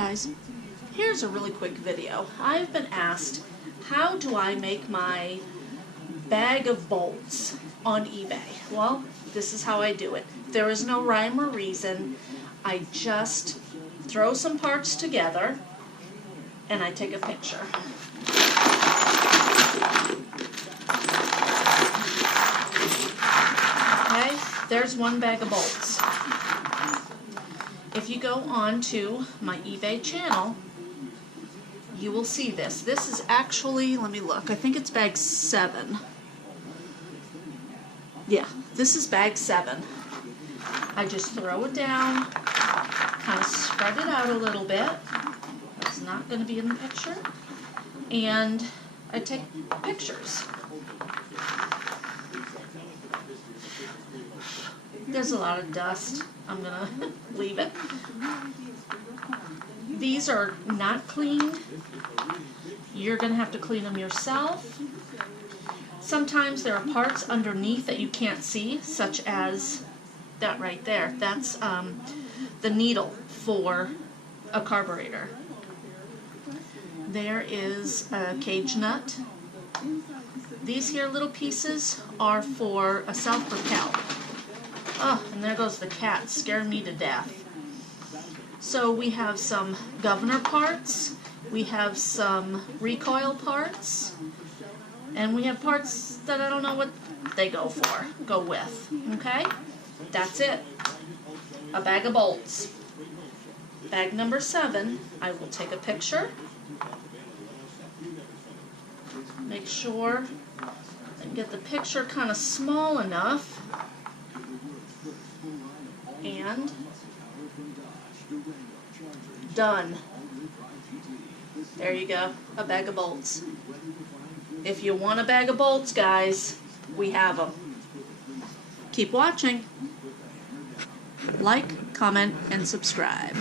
guys, here's a really quick video. I've been asked, how do I make my bag of bolts on eBay? Well, this is how I do it. There is no rhyme or reason. I just throw some parts together and I take a picture. Okay, there's one bag of bolts. If you go on to my eBay channel, you will see this. This is actually, let me look, I think it's bag 7. Yeah, this is bag 7. I just throw it down, kind of spread it out a little bit. It's not going to be in the picture. And I take pictures. There's a lot of dust. I'm going to leave it. These are not cleaned. You're going to have to clean them yourself. Sometimes there are parts underneath that you can't see, such as that right there. That's the needle for a carburetor. There is a cage nut. These here little pieces are for a self-propel. Oh, and there goes the cat, scared me to death. So we have some governor parts, we have some recoil parts, and we have parts that I don't know what they go with, okay? That's it. A bag of bolts. Bag number 7, I will take a picture. Make sure I get the picture kind of small enough. And done. There you go, a bag of bolts. If you want a bag of bolts, guys, we have them. Keep watching. Like, comment, and subscribe.